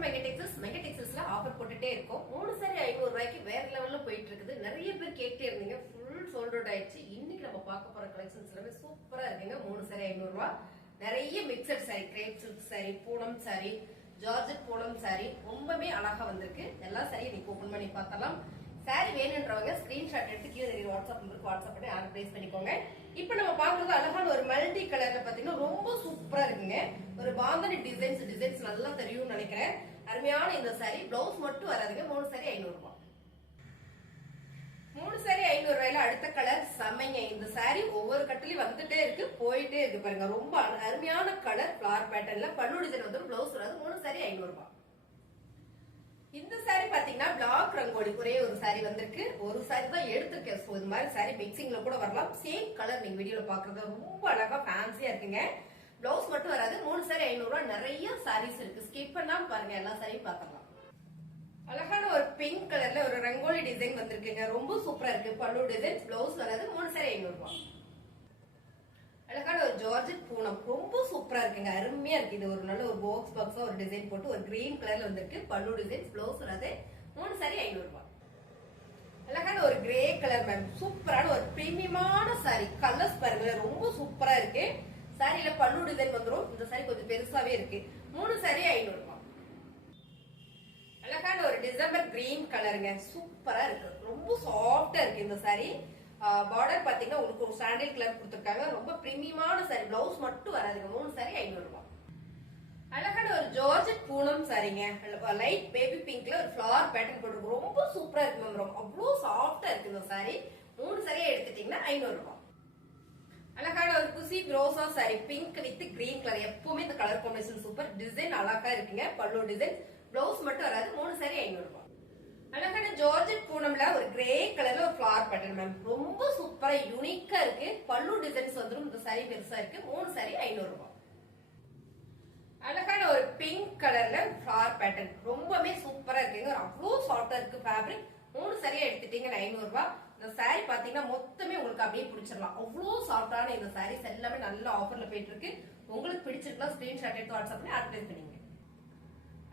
Welcome Mega Texs. Mega டெக்ஸஸ்ல offer போட்டுட்டே இருக்கும். 3 சாரி 500 ரூபாய்க்கு வேற லெவல்ல போயிட்டு இருக்குது. நிறைய பேர் கேட்டே இருந்தீங்க. ஃபுல் சோல்ட் அவுட் ஆயிடுச்சு. இன்னைக்கு நம்ம பார்க்க போற கலெக்ஷன்ஸ் எல்லாமே சூப்பரா இருக்குங்க. 3 சாரி 500 ரூபாய். நிறைய mixed sorry, grape silk sorry, Poonam sorry, georgette Poonam sorry ரொம்பவே அழகா வந்திருக்கு. எல்லா சாரியும் நீங்க ஓபன் பண்ணி பார்த்தலாம். சாரி வேணுன்றவங்க ஸ்கிரீன்ஷாட் எடுத்து கீழே வாட்ஸ்அப் நம்பருக்கு வாட்ஸ்அப் பண்ணி ஆர்டர் பிளேஸ் பண்ணிக்கோங்க. இப்போ நம்ம பாக்குறது அழகான ஒரு மல்டி கலர்ல பாத்தீங்கன்னா ரொம்ப சூப்பரா இருக்குங்க. ஒரு பாந்தனி டிசைன்ஸ் நல்லா தெரியும்னு நினைக்கிறேன். அருமையான இந்த சாரி. பிளவுஸ் மட்டும் வராதுங்க. 3 சாரி 500 ரூபாய். 3 சாரி 500 ரூபாயில அடுத்த கலர் செமைங்க. இந்த சாரி ஒவ்வொரு கட்டிலையும் வந்துட்டே இருக்கு, போயிட்டே இருக்கு பாருங்க. ரொம்ப அருமையான கலர், ஃபிளவர் பேட்டர்ன்ல பல்லு டிசைன் வந்து பிளவுஸ் வராது. 3 சாரி 500 ரூபாய். இந்த சாரி பாத்தீங்கன்னா பிளாக் ரங்கோலி ஒரே ஒரு சாரி வந்திருக்கு. ஒரு சாரி தான் எடுத்திருக்கேன். சோ இந்த மாதிரி சாரி மிக்சிங்ல கூட வரலாம். சேம் கலர் நீங்க வீடியோல பாக்குறது ரொம்ப அழகா ஃபேன்சியா இருக்குங்க. பிளவுஸ் மட்டும் வராது. 3 சாரி 500 ரூபாய். நிறைய சாரீஸ் இருக்கு. ஸ்கிப் பண்ணாம பாருங்க, எல்லா சாரியும் பாக்கலாம். அழகான ஒரு பிங்க் கலர்ல ஒரு ரங்கோலி டிசைன் வந்திருக்குங்க. ரொம்ப சூப்பரா இருக்கு. பல்லு டிசைன், பிளவுஸ் வராது. 3 சாரி 500 ரூபாய். அழகான ஒரு ஜார்ஜெட் பூனம் ரொம்ப சூப்பரா இருக்குங்க. அருமையா இருக்கு. இது ஒரு நல்ல ஒரு பாக்ஸா ஒரு டிசைன் போட்டு ஒரு கிரீன் கலர்ல வந்திருக்கு. பல்லு டிசைன், பிளவுஸ் வராது. 3 சாரி 500 ரூபாய். அழகான ஒரு கிரே கலர் மேம். சூப்பரான ஒரு பிரீமியமான சாரி. கலர்ஸ் பாருங்க ரொம்ப சூப்பரா இருக்கு. சாரியில பல்லு டிசைன் வந்துரும். இந்த சாரி கொஞ்சம் பெருசாவே இருக்கு. 3 சாரி 500 ரூபாய். அழகான ஒரு டிசம்பர் கிரீன் கலருங்க. சூப்பரா இருக்கு. ரொம்ப சாஃப்டா இருக்கு இந்த சாரி. பார்டர் பாத்தீங்கன்னா உங்களுக்கு ஒரு சாண்டில் கலர் கொடுத்திருக்காங்க. ரொம்ப பிரீமியமான சாரி. பிளவுஸ் மட்டும் வராதுங்க. 3 சாரி 500 ரூபாய். அழகான ஒரு ஜார்ஜெட் பூனம் சாரிங்க. லைட் பேபி பிங்க்ல ஒரு ஃபிளவர் பேட்டர்ன் போட்டு ரொம்ப சூப்பரா இருக்கு மேம். அவ்வளவு சாஃப்டா இருக்கு இந்த சாரி. 3 சாரியா எடுத்துட்டீங்கன்னா 500 ரூபாய். அழகான ஒரு குசி ரோசா sari, pink with green colour. எப்பவுமே இந்த கலர் காம்பினேஷன் சூப்பர். டிசைன் அழகா இருக்குங்க. பல்லு டிசைன், பிளவுஸ் மட்டும் வராது. 3 சாரி 500 ரூபாய். அழகான ஜார்ஜெட் பூனம்ல ஒரு கிரே கலர்ல ஒரு ஃபிளவர் பேட்டர்ன் மேம். ரொம்ப சூப்பரா யூனிக்கா இருக்கு. பல்லு டிசைன்ஸ் வந்துடும். இந்த சாரி பெருசா இருக்கு. 3 சாரி 500 ரூபாய். அழகான ஒரு பிங்க் கலர்ல ஃபிளவர் பேட்டர்ன் ரொம்பவே சூப்பரா இருக்குங்க. அவ்வளவு சாஃப்டா இருக்கு ஃபேப்ரிக். 3 சாரியா எடுத்துட்டீங்க 500 ரூபாய். இந்த சாரி பாத்தீங்கன்னா மொத்தமே உங்களுக்கு அப்படியே பிடிச்சிடலாம். அவ்வளவு சாஃப்டான இந்த சாரீஸ் எல்லாமே நல்ல ஆஃபர்ல போயிட்டு இருக்கு. உங்களுக்கு பிடிச்சிருக்கலாம் ஸ்கிரீன்ஷாட் எடுத்து வாட்ஸ்அப் பண்ணி ஆர்டர் பிளேஸ் பண்ணிங்க.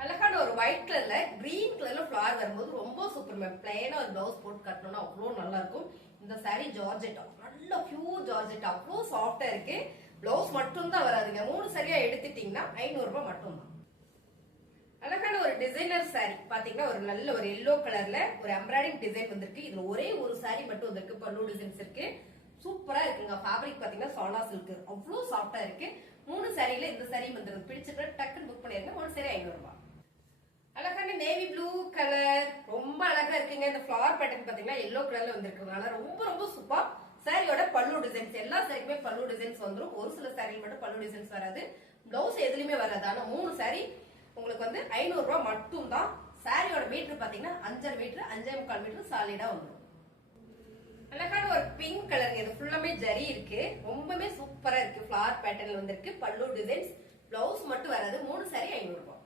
அழகான ஒரு ஒயிட் கலர்ல கிரீன் கலர்ல ஃபிளவர் வரும்போது ரொம்ப சூப்பர் மேம். பிளைனா ஒரு பிளவுஸ் போட்டு கட்டணும்னா அவ்வளவு நல்லா இருக்கும். இந்த சாரி ஜார்ஜெட், நல்ல பியூர் ஜார்ஜெட், அவ்வளவு சாஃப்டா இருக்கு. பிளவுஸ் மட்டும் தான் வராதுங்க. 3 சாரியா எடுத்துட்டீங்கன்னா 500 ரூபாய் மட்டும் தான். அழகான ஒரு டிசைனர் சாரி பாத்தீங்கன்னா ஒரு நல்ல ஒரு எல்லோ கலர்ல ஒரு எம்ப்ராய்டிங் டிசைன் வந்திருக்கு. இதுல ஒரே ஒரு சாரி மட்டும் வந்திருக்கு. பல்லு டிசைன்ஸ் இருக்கு. சூப்பரா இருக்குங்க. ஃபேப்ரிக் பாத்தீங்கன்னா சானா சில்க். அவ்வளவு சாஃப்டா இருக்கு. 3 சாரியில இந்த சாரி வந்துருக்கு. பிடிச்சிருக்க டக்குன்னு புக் பண்ணிருங்க. 3 சாரி 500 ரூபாய். அழகான நேவி ப்ளூ கலர் ரொம்ப அழகா இருக்குங்க. இந்த ஃபிளவர் பேட்டர்ன் பாத்தீங்கன்னா எல்லோ கலர்ல வந்திருக்கிறதுனால ரொம்ப ரொம்ப சூப்பர். சாரியோட பல்லு டிசைன்ஸ், எல்லா சாரிக்குமே பல்லு டிசைன்ஸ் வந்துடும். ஒரு சில சாரியில் மட்டும் பல்லு டிசைன்ஸ் வராது. பிளவுஸ் எதுலயுமே வராது. ஆனா 3 சாரி உங்களுக்கு வந்து 500 ரூபாய் மட்டும் தான். சாரியோட மீட்டர் பாத்தீங்கன்னா 5.5 மீட்டர் 5.25 மீட்டர் சாலிடா வந்துடும். அழகான ஒரு பிங்க் கலர். இது ஃபுல்லாமே ஜரி இருக்கு. ரொம்பவே சூப்பரா இருக்கு. ஃபிளவர் பேட்டர்ன்ல வந்திருக்கு. பல்லு டிசைன்ஸ், பிளவுஸ் மட்டும் வராது. 3 சாரி 500 ரூபாய்.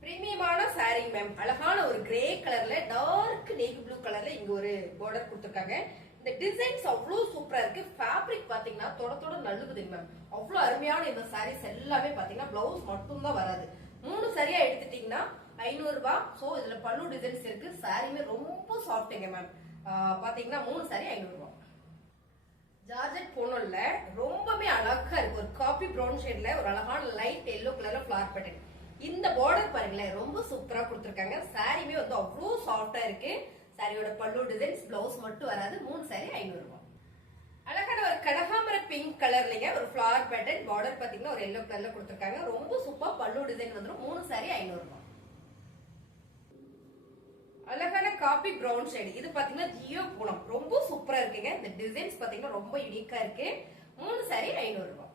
பிரீமியமான சாரி மேம். அழகான ஒரு கிரே கலர்ல டார்க் நேவி ப்ளூ கலர்ல இங்க ஒரு பார்டர் கொடுத்திருக்காங்க. இந்த டிசைன்ஸ் அவ்வளவு சூப்பரா இருக்கு. ஃபேப்ரிக் பாத்தீங்கன்னா தொட நல்லுகுது மேம். அவ்வளவு அருமையான இந்த சாரீஸ் எல்லாமே பாத்தீங்கன்னா பிளவுஸ் மட்டும் தான் வராது. 3 சாரியா எடுத்துட்டீங்கன்னா 500 ரூபாய். சோ இதுல பல்லு டிசைன்ஸ் இருக்கு. சாரியுமே ரொம்ப சாஃப்ட்ங்க மேம். பாத்தீங்கன்னா 3 சாரி 500 ரூபாய். ஜார்ஜெட் பூனம்ல ரொம்பவே அழகா இருக்கு. ஒரு காபி பிரவுன் ஷேட்ல ஒரு அழகான லைட் எல்லோ கலர்ல ஃபிளவர் பேட்டர்ன். இந்த பார்டர் பாருங்களேன் ரொம்ப சூப்பரா கொடுத்திருக்காங்க. சாரியுமே வந்து அவ்வளவு சாஃப்டா இருக்கு. சாரியோட பல்லு டிசைன்ஸ், பிளவுஸ் மட்டும் வராது. 3 சாரி 500 ரூபாய். அழகான ஒரு கனகாமர பிங்க் கலர்லங்க ஒரு ஃபிளவர் பேட்டர்ன். பார்டர் பாத்தீங்கன்னா ஒரு எல்லோ கலர்ல கொடுத்திருக்காங்க. ரொம்ப சூப்பர். பல்லு டிசைன் வந்துடும். 3 சாரி 500 ரூபாய். அழகான காபி பிரவுன் ஷேட். இது பாத்தீங்கன்னா ஜியோ பூனம். ரொம்ப சூப்பரா இருக்குங்க. இந்த டிசைன்ஸ் பாத்தீங்கன்னா ரொம்ப யூனிக்கா இருக்கு. 3 சாரி 500 ரூபாய்.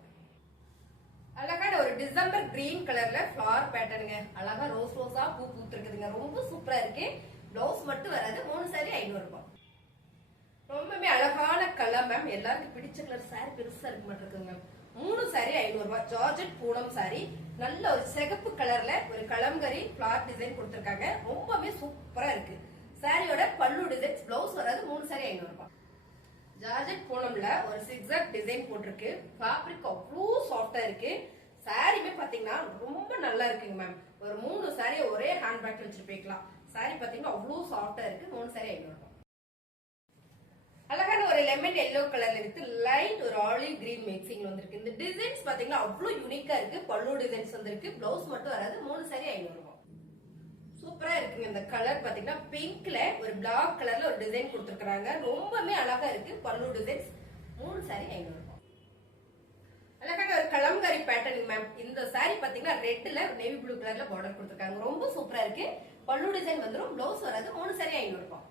அழகான ஒரு டிசம்பர் கிரீன் கலர்ல ஃபிளவர் பேட்டர்னுங்க. அழகா ரோஸ் ரோஸா பூ பூத்துருக்குதுங்க. ரொம்ப சூப்பரா இருக்கு. பிளவுஸ் மட்டும் வராது. 3 சாரி 500 ரூபாய். ரொம்பவே அழகான கலர் மேம். எல்லாருக்கும் பிடிச்ச கலர். சாரி பெருசா இருக்க மாட்டிருக்குங்க மேம். 3 சாரி 500 ரூபாய். Georgette Poonam sorry. நல்ல ஒரு சிகப்பு கலர்ல ஒரு கலம்கரி ஃபிளவர் டிசைன் கொடுத்திருக்காங்க. ரொம்பவே சூப்பரா இருக்கு. சாரியோட பல்லு டிசைன்ஸ், பிளவுஸ் வராது. 3 சாரி 500 ரூபாய். ஜார்ஜெட் பூனம்ல ஒரு சிக்ஸாக் டிசைன் போட்டிருக்கு. ஃபேப்ரிக் அவ்வளவு சாஃப்டா இருக்கு. சாரியுமே பாத்தீங்கன்னா ரொம்ப நல்லா இருக்குங்க மேம். ஒரு 3 சாரி ஒரே ஹேண்ட் பேக்ல வச்சுட்டு போய்க்கலாம். சாரி பாத்தீங்கன்னா அவ்வளவு சாஃப்டா இருக்கு. 3 சாரி 500 ரூபாய். அழகான ஒரு லெமன் எல்லோ கலர்ல வித் லைட் ஒரு ஆலிவ் கிரீன் மிக்சிங் வந்திருக்கு. இந்த டிசைன்ஸ் பாத்தீங்கன்னா அவ்வளவு யூனிக்கா இருக்கு. பல்லு டிசைன்ஸ் வந்திருக்கு. பிளவுஸ் மட்டும் வராது. 3 சாரி 500 ரூபாய். சூப்பரா இருக்குங்க. இந்த கலர் பாத்தீங்கன்னா பிங்க்ல ஒரு பிளாக் கலர்ல ஒரு டிசைன் கொடுத்திருக்காங்க. ரொம்பவே அழகா இருக்கு. பல்லு டிசைன்ஸ் 3 சாரி 500 ரூபாய். அழகான ஒரு கலம்காரி பேட்டர்ன் மேம். இந்த சாரி பாத்தீங்கன்னா ரெட்ல நேவி ப்ளூ கலர்ல பார்டர் கொடுத்திருக்காங்க. ரொம்ப சூப்பரா இருக்கு. பல்லு டிசைன் வந்துரும். பிளவுஸ் வராது. 3 சாரி 500 ரூபாய்.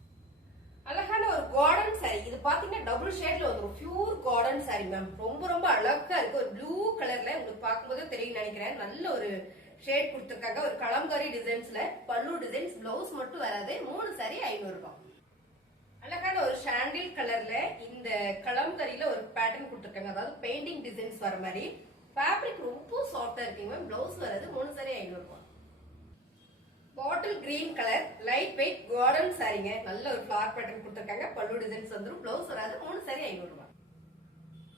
அழகான ஒரு கார்டன் சாரி. இது பாத்தீங்கன்னா டபுள் ஷேட்ல வந்துரும். Pure garden sorry ma'am. ரொம்ப ரொம்ப அழகா இருக்கு. ஒரு ப்ளூ கலர்ல உங்களுக்கு பார்க்கும்போது தெரியும் நினைக்கிறேன். நல்ல ஒரு ஷேட் கொடுத்திருக்காங்க. ஒரு கலம்காரி டிசைன்ஸ்ல பல்லு டிசைன்ஸ். பிளவுஸ் மட்டும் வராது. 3 சாரி 500 ரூபாய். அழகான ஒரு சாண்டில் கலர்ல இந்த கலம்கரியில ஒரு பேட்டர்ன் கொடுத்திருக்காங்க. அதாவது பெயிண்டிங் டிசைன்ஸ் வர மாதிரி. ஃபேப்ரிக் ரொம்ப சாஃப்டா இருக்குங்க. பிளவுஸ் வராது. 3 சாரி 500 ரூபாய். Bottle green colour light weight garden சாரிங்க. நல்ல ஒரு ஃபிளவர் பேட்டர்ன் கொடுத்திருக்காங்க. பல்லு டிசைன்ஸ் வந்துரும். பிளவுஸ் வராது. 3 சாரி 500 ரூபாய்.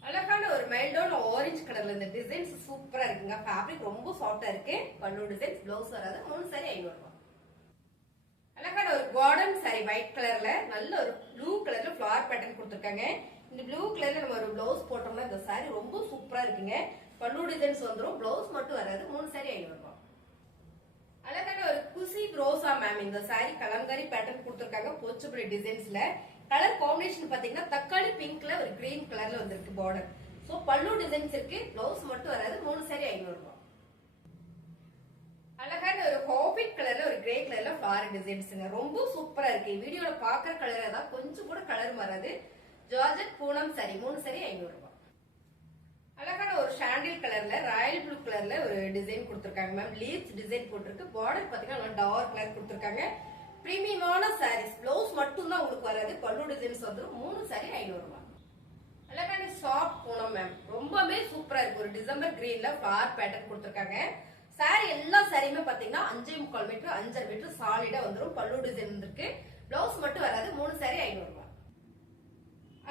அழகான ஒரு மைல்டான ஆரஞ்சு கலர்ல இந்த டிசைன்ஸ் சூப்பரா இருக்குங்க. ஃபேப்ரிக் ரொம்ப சாஃப்டா இருக்கு. பல்லு டிசைன்ஸ். பிளவுஸ் வராது. 3 சாரி 500 ரூபாய். அழகான ஒரு கார்டன் சாரி ஒயிட் கலர்ல நல்ல ஒரு ப்ளூ கலர்ல ஃபிளவர் பேட்டர்ன் கொடுத்திருக்காங்க. இந்த ப்ளூ கலர்ல நம்ம ஒரு பிளவுஸ் போட்டோம்னா இந்த சாரி ரொம்ப சூப்பரா இருக்குங்க. பல்லு டிசைன்ஸ் வந்துரும். பிளவுஸ் மட்டும் வராது. 3 சாரி 500 ரூபாய். அழகான ஒரு குசி ரோசா மேம். இந்த சாரி கலங்காரி பேட்டர்ன் கொடுத்திருக்காங்க. போச்சபடி டிசைன்ஸ்ல கலர் காம்பினேஷன் பாத்தீங்கன்னா தக்காளி பிங்க்ல ஒரு கிரீன் கலர்ல வந்திருக்கு பார்டர். சோ பல்லு டிசைன்ஸ் இருக்கு. பிளவுஸ் மட்டும் வராது. 3 சாரி 500 ரூபாய். அழகான ஒரு ஹாபிட் கலர்ல ஒரு கிரே கலர்ல ஃபிளவர் டிசைன்ஸ்ங்க. ரொம்ப சூப்பரா இருக்கு. வீடியோல பாக்குற கலர் தான் கொஞ்சம் கூட கலர் வராது. Georgette Poonam sorry. 3 சாரி 500 ரூபாய். அழகான ஒரு சாண்டில் கலர்ல ராயல் ப்ளூ கலர்ல ஒரு டிசைன் கொடுத்திருக்காங்க மேம். லீவ்ஸ் டிசைன் போட்டிருக்கு. பார்டர் பாத்தீங்கன்னா டார்க் கலர் கொடுத்திருக்காங்க. பிரீமியமான சாரீஸ். பிளவுஸ் மட்டும் தான் உங்களுக்கு வராது. பல்லு டிசைன்ஸ் வந்துரும். 3 சாரி 500 ரூபாய். அழகான ஷார்ட் பூனம் மேம். ரொம்பவே சூப்பரா இருக்கு. ஒரு டிசம்பர் கிரீன்ல ஃபிளவர் பேட்டர்ன் கொடுத்திருக்காங்க. சாரி எல்லா சாரியுமே பாத்தீங்கன்னா 5.25 மீட்டர் 5.5 மீட்டர் சாலிடா வந்துரும். பல்லு டிசைன் வந்திருக்கு. பிளவுஸ் மட்டும் வராது. 3 சாரி 500 ரூபாய்.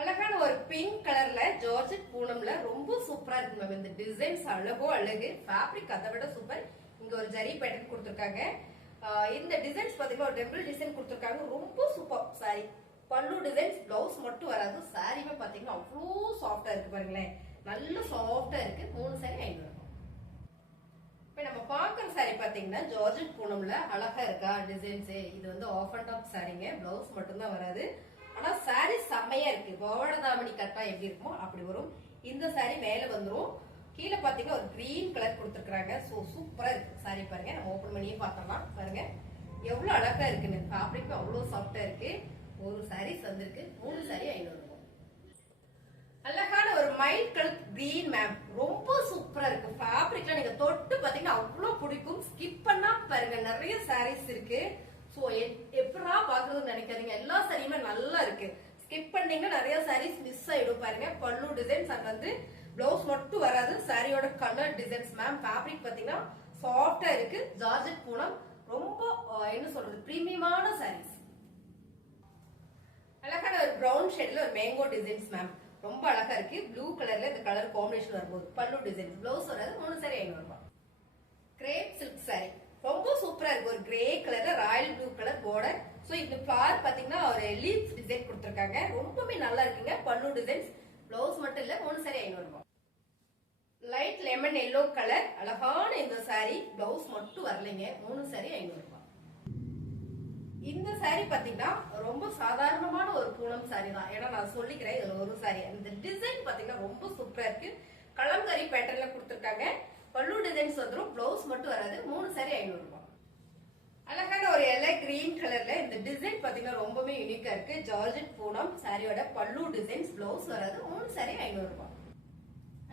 அழகான ஒரு பிங்க் கலர்ல ஜார்ஜெட் பூனம்ல ரொம்ப சூப்பரா இருக்கு மேம். இந்த டிசைன்ஸ் அழகோ அழகு. ஃபேப்ரிக் அதை விட சூப்பர். இங்க ஒரு ஜரி பேட்டர்ன் கொடுத்திருக்காங்க. இந்த டிசைன்ஸ் பாத்தீங்கன்னா ஒரு டெம்பிள் டிசைன் கொடுத்திருக்காங்க. ரொம்ப சூப்பர் சாரி. பல்லு டிசைன்ஸ். பிளவுஸ் மட்டும் வராது. சாரியுமே பாத்தீங்கன்னா அவ்வளோ சாஃப்டா இருக்கு பாருங்களேன். நல்ல சாஃப்டா இருக்கு. 3 சாரி 500 ரூபாய். இப்ப நம்ம பாக்குற சாரி பாத்தீங்கன்னா ஜார்ஜெட் பூனம்ல அழகா இருக்கா டிசைன்ஸ். இது வந்து ஆஃப் அண்ட் டாப் சாரிங்க. பிளவுஸ் மட்டும் தான் வராது. ஆனா சாரி செம்மையா இருக்கு. பவளதாமணி கட்டா எப்படி இருக்குமோ அப்படி வரும். இந்த சாரி மேல வந்துரும். கீழே பாத்தீங்கன்னா ஒரு கிரீன் கலர் கொடுத்திருக்காங்க. சோ சூப்பரா இருக்கு சாரி. பாருங்க நம்ம ஓபன் பண்ணியே பார்த்தலாம். பாருங்க எவ்வளவு அழகா இருக்குன்னு. ஃபேப்ரிக் அவ்வளவு சாஃப்டா இருக்கு. ஒரு சாரீஸ் வந்திருக்கு. 3 சாரி 500 ரூபாய். அழகான ஒரு மைல்ட் கலர் கிரீன் மேம். ரொம்ப சூப்பரா இருக்கு. ஃபேப்ரிக்ல நீங்க தொட்டு பாத்தீங்கன்னா அவ்வளவு பிடிக்கும். ஸ்கிப் பண்ணா பாருங்க நிறைய சாரீஸ் இருக்கு. சோ எப்படா பாக்குறதுன்னு நினைக்காதீங்க. எல்லா சாரியுமே நல்லா இருக்கு. ஸ்கிப் பண்ணீங்கன்னா நிறைய சாரீஸ் மிஸ் ஆயிடும். பாருங்க பல்லு டிசைன்ஸ் அண்ட் வந்து பிளவுஸ் மட்டும் வராது. சாரியோட கலர் டிசைன்ஸ் மேம். ஃபேப்ரிக் பாத்தீங்கன்னா சாஃப்டா இருக்கு. ஜார்ஜெட் பூனம். ரொம்ப என்ன சொல்றது பிரீமியமான சாரீஸ். அழகான ஒரு பிரவுன் ஷேட்ல ஒரு மேங்கோ டிசைன்ஸ் மேம். ரொம்ப அழகா இருக்கு. ப்ளூ கலர்ல இந்த கலர் காம்பினேஷன் வரும்போது பல்லு டிசைன். பிளவுஸ் வராது. 3 சாரி 500 ரூபாய். Grape silk sorry. ரொம்ப சூப்பரா இருக்கு. ஒரு கிரே கலர்ல Royal blue colour border. So இந்த ஃபிளவர் பாத்தீங்கன்னா ஒரு லீஃப் டிசைன் கொடுத்திருக்காங்க. ரொம்பவே நல்லா இருக்குங்க. பல்லு டிசைன்ஸ். பிளவுஸ் மட்டும் இல்ல. 3 சாரி 500 ரூபாய். லைட் லெமன் எல்லோ கலர் அழகான இந்த சாரி. பிளவுஸ் மட்டும் வரலைங்க. 3 சாரி 500 ரூபாய். இந்த சாரி பாத்தீங்கன்னா ரொம்ப சாதாரணமான ஒரு பூனம் சாரி தான். ஏன்னா நான் சொல்லிக்கிறேன் இதுல ஒரு சாரி. இந்த டிசைன் பாத்தீங்கன்னா ரொம்ப சூப்பரா இருக்கு. கலம்கரி பேட்டர்ன்ல கொடுத்திருக்காங்க. பல்லு டிசைன்ஸ் வந்துரும். பிளவுஸ் மட்டும் வராது. 3 சாரி 500 ரூபாய். அழகான ஒரு எல்லை கிரீன் கலர்ல இந்த டிசைன் பாத்தீங்கன்னா ரொம்பவே யூனிக்கா இருக்கு. ஜார்ஜெட் பூனம். சாரியோட பல்லு டிசைன்ஸ். பிளவுஸ் வராது. 3 சாரி 500 ரூபாய்.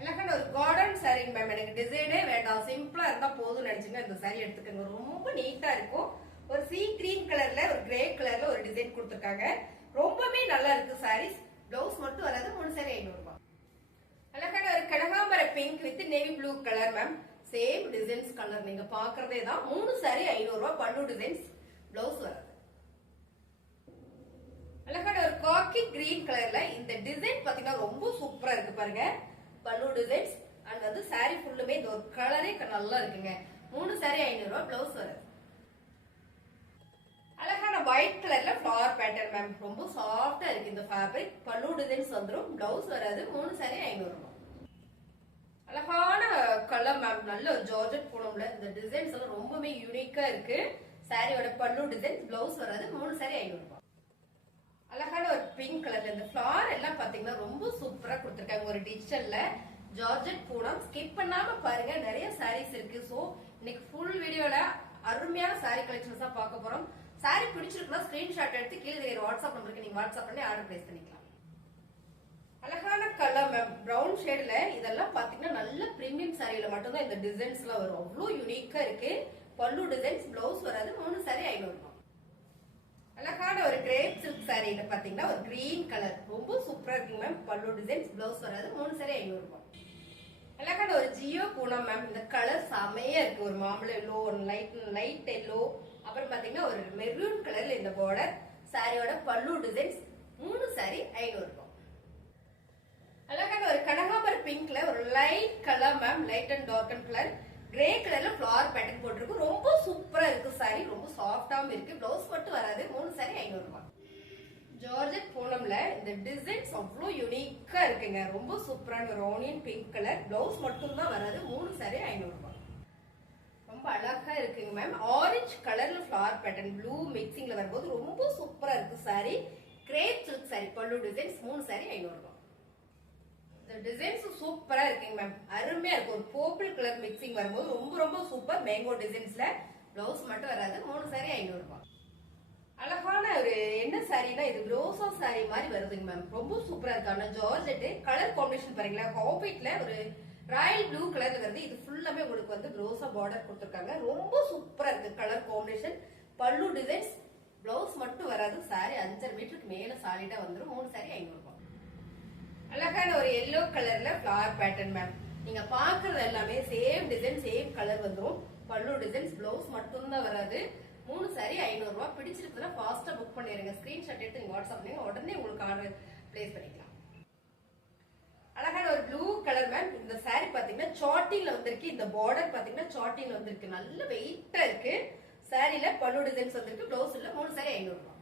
அழகான ஒரு கார்டன் சாரி மேம். எனக்கு டிசைனே வேண்டாம். சிம்பிளா இருந்தா போதும் நினைச்சுங்க இந்த சாரி எடுத்துக்கோங்க. ரொம்ப நீட்டா இருக்கும். ஒரு சீ கிரீன் கலர்ல ஒரு கிரே கலர்ல ஒரு டிசைன் கொடுத்திருக்காங்க. ரொம்பவே நல்லா இருக்கு சாரீஸ். பிளவுஸ் மட்டும் வராது. 3 சாரி 500 ரூபாய். அழகான ஒரு கனகாம்பர pink with navy blue colour ma'am. Same designs colour நீங்க பாக்குறதே தான். 3 சாரி 500 ரூபாய். பல்லு டிசைன்ஸ். பிளவுஸ் வராது. அழகான ஒரு காக்கி கிரீன் கலர்ல இந்த டிசைன் பாத்தீங்கன்னா ரொம்ப சூப்பரா இருக்கு பாருங்க. பல்லு டிசைன்ஸ் அண்ட் வந்து சாரி ஃபுல்லுமே இந்த ஒரு கலரே நல்லா இருக்குங்க. மூணு சாரி 500 ரூபாய். பிளவுஸ் வராது. அழகான ஒயிட் கலர்ல ஃபிளவர் பேட்டர்ன் மேம். ரொம்ப சாஃப்டா இருக்கு இந்த ஃபேப்ரிக். பல்லு டிசைன்ஸ் வந்துரும். பிளவுஸ் வராது. மூணு சாரி 500 ரூபாய். அழகான கலர் மேம். நல்ல ஜார்ஜெட் பூனம்ல இந்த டிசைன்ஸ் எல்லாம் ரொம்பவே யூனிக்கா இருக்கு. சாரியோட பல்லு டிசைன், பிளவுஸ் வராது. மூணு சாரி 500 ரூபாய். அழகான ஒரு பிங்க் கலர்ல இந்த ஃபிளவர் எல்லாம் பாத்தீங்கன்னா ரொம்ப சூப்பரா கொடுத்திருக்காங்க. ஒரு டிஜிட்டல்ல ஜார்ஜெட் பூனம். ஸ்கிப் பண்ணாம பாருங்க, நிறைய சாரீஸ் இருக்கு. சோ இன்னைக்கு ஃபுல் வீடியோல அருமையான சாரி கலெக்ஷன்ஸ் தான் பார்க்க போறோம். சாரி பிடிச்சிருக்குன்னா ஸ்கிரீன்ஷாட் எடுத்து கீழே தெரியுற வாட்ஸ்அப் நம்பருக்கு நீங்க வாட்ஸ்அப் பண்ணி ஆர்டர் பிளேஸ் பண்ணிக்கலாம். அழகான கலர் மேம். பிரவுன் ஷேட்ல இதெல்லாம் பாத்தீங்கன்னா நல்ல பிரீமியம் சாரியில மட்டும்தான் இந்த டிசைன்ஸ் எல்லாம் வரும். அவ்வளவு யூனிக்கா இருக்கு. பல்லு டிசைன்ஸ், பிளவுஸ் வராது. மூணு சாரி 500 ரூபாய். அழகான ஒரு கிரேப் சில்க் சாரியில பாத்தீங்கன்னா ஒரு கிரீன் கலர் ரொம்ப சூப்பரா இருக்கு மேம். பல்லு டிசைன்ஸ், பிளவுஸ் வராது. மூணு சாரி 500 ரூபாய். அழகான ஒரு ஜியோ பூனம் மேம். இந்த கலர் செமையா இருக்கு. ஒரு மாம்பழ எல்லோ, ஒரு லைட் எல்லோ, அப்புறம் பாத்தீங்கன்னா ஒரு மெரூன் கலர்ல இந்த பார்டர். சாரியோட பல்லு டிசைன்ஸ். மூணு சாரி 500 ரூபாய். அழகான ஒரு கனகாம்பர பிங்க்ல ஒரு light colour ma'am. Light and dark and colour grey கலர்ல ஃபிளவர் பேட்டர்ன் போட்டிருக்கு. ரொம்ப சூப்பரா இருக்கு சாரி. ரொம்ப சாஃப்டாவும் இருக்கு. பிளவுஸ் மட்டும் வராது. மூணு சாரி 500 ரூபாய். ஜார்ஜெட் பூனம்ல இந்த டிசைன்ஸ் அவ்வளவு யூனிக்கா இருக்குங்க. ரொம்ப சூப்பரான ஒரு ஆனியன் பிங்க் கலர். பிளவுஸ் மட்டும் தான் வராது. மூணு சாரி 500 ரூபாய். ரொம்ப அழகா இருக்குங்க மேம். ஆரஞ்சு கலர்ல ஃபிளவர் பேட்டர்ன் ப்ளூ மிக்சிங்ல வரும்போது ரொம்ப சூப்பரா இருக்கு சாரி. Grape silk sorry. பல்லு டிசைன்ஸ். மூணு சாரி 500 ரூபாய். இந்த டிசைன்ஸ் சூப்பரா இருக்குங்க மேம். அருமையா இருக்கு. ஒரு பர்பிள் கலர் மிக்சிங் வரும்போது ரொம்ப ரொம்ப சூப்பர். மேங்கோ டிசைன்ஸ்ல. பிளவுஸ் மட்டும் வராது. மூணு சாரி 500 ரூபாய். அழகான ஒரு என்ன சாரினா இது ரோசா சாரி மாதிரி வருதுங்க மேம். ரொம்ப சூப்பரா இருக்கு. ஆனா ஜார்ஜெட் கலர் காம்பினேஷன் பாருங்களா. காப்பீட்ல ஒரு ராயல் ப்ளூ கலர்ல வருது. இது ஃபுல்லாமே உங்களுக்கு வந்து ரோசா பார்டர் கொடுத்திருக்காங்க. ரொம்ப சூப்பரா இருக்கு கலர் காம்பினேஷன். பல்லு டிசைன்ஸ், பிளவுஸ் மட்டும் வராது. சாரி 5.5 மீட்டருக்கு மேல சாலிடா வந்துடும். மூணு சாரி 500 ரூபாய். அழகான ஒரு எல்லோ கலர்ல ஃபிளவர் பேட்டர்ன் மேம். நீங்க பாக்குறது எல்லாமே சேம் டிசைன், சேம் கலர் வந்துடும். பல்லு டிசைன்ஸ், பிளவுஸ் மட்டும் தான் வராது. மூணு சாரி 500 ரூபாய். பிடிச்சிருக்குன்னா ஃபாஸ்டா புக் பண்ணிடுங்க. ஸ்கிரீன்ஷாட் எடுத்து நீங்க வாட்ஸ்அப் பண்ணி உடனே உங்களுக்கு ஆர்டர் பிளேஸ் பண்ணிக்கலாம். அழகான ஒரு ப்ளூ கலர் மேம். இந்த சாரி பாத்தீங்கன்னா சாட்டின்ல வந்திருக்கு. இந்த பார்டர் பாத்தீங்கன்னா சாட்டின்ல வந்திருக்கு. நல்ல வெயிட்டா இருக்கு. சாரில பல்லு டிசைன்ஸ் வந்திருக்கு. பிளவுஸ் இல்ல. மூணு சாரி 500 ரூபாய்.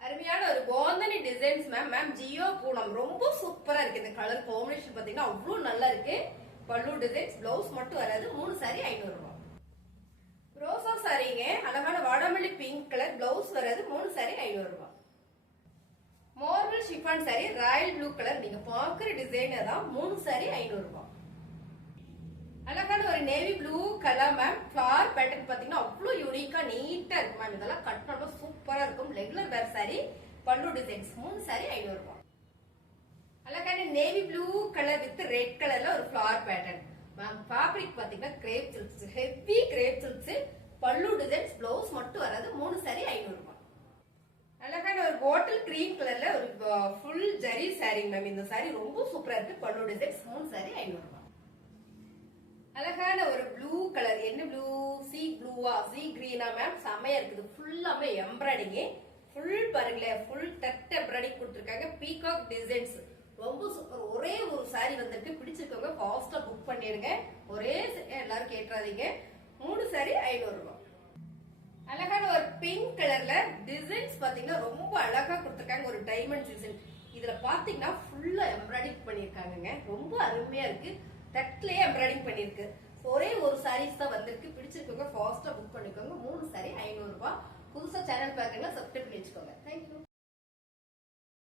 அருமையான ஒரு கோந்தனி டிசைன்ஸ் மேம். மேம் ஜியோ பூனம் ரொம்ப சூப்பரா இருக்கு. இந்த கலர் காம்பினேஷன் பாத்தீங்கன்னா அவ்வளவு நல்லா இருக்கு. பல்லு டிசைன்ஸ், பிளவுஸ் மட்டும் வராது. மூணு சாரி 500 ரூபாய். ரோசா சாரிங்க. அழகான வாடாமல்லி பிங்க் கலர். பிளவுஸ் வராது. மூணு சாரி 500 ரூபாய். Marble chiffon sorry Royal blue colour. நீங்க பாக்குற டிசைன் தான். மூணு சாரி 500 ரூபாய். அழகான ஒரு navy blue colour ma'am. Flower pattern பாத்தீங்கன்னா அவ்வளவு யூனிக்கா நீட்டா இருக்கு மேம். இதெல்லாம் கட்டினா சூப்பரா இருக்கும். Regular wear sari. பல்லு டிசைன்ஸ். மூணு சாரி 500 ரூபாய். அழகான navy blue colour with red கலர்ல ஒரு ஃபிளவர் பேட்டர்ன் மேம். ஃபேப்ரிக் பாத்தீங்கன்னா crepe silks, heavy crepe silks. பல்லு டிசைன்ஸ், பிளவுஸ் மட்டும் வராது. மூணு சாரி 500 ரூபாய். அழகான ஒரு பாட்டில் கிரீம் கலர்ல ஒரு ஃபுல் ஜரி சாரி மேம். இந்த சாரி ரொம்ப சூப்பரா இருக்கு. பல்லு டிசைன்ஸ். மூணு சாரி 500 ரூபாய். அழகான ஒரு ப்ளூ கலர். என்ன ப்ளூ? சி ப்ளூவா, சி கிரீனா மேம். செமையா இருக்குது. ஃபுல்லாமே எம்ப்ராய்டிங். ஃபுல் பாருங்களேன். ஃபுல் டட் எம்ப்ராய்டிங் கொடுத்திருக்காங்க. Peacock designs. ரொம்ப சூப்பர். ஒரே ஒரு சாரி வந்திருக்கு. பிடிச்சிருக்கவங்க ஃபாஸ்டா புக் பண்ணிடுங்க. ஒரே எல்லாரும் கேட்றாதீங்க. மூணு சாரி 500 ரூபாய். அழகான ஒரு பிங்க் கலர்ல டிசைன்ஸ் பாத்தீங்கன்னா ரொம்ப அழகா கொடுத்திருக்காங்க. ஒரு டைமண்ட் டிசைன். இதுல பாத்தீங்கன்னா ஃபுல்லா எம்ப்ராய்டிங் பண்ணிருக்காங்க. ரொம்ப அருமையா இருக்கு. தட்லயே எம்ப்ராய்டிங் பண்ணிருக்கு. ஒரே ஒரு சாரீஸ் தான் வந்திருக்கு. பிடிச்சிருக்கவங்க ஃபாஸ்டா புக் பண்ணிக்கோங்க. மூணு சாரி 500 ரூபாய். புதுசா சேனல் பாக்குறீங்கன்னா சப்ஸ்கிரைப் பண்ணி வச்சுக்கோங்க.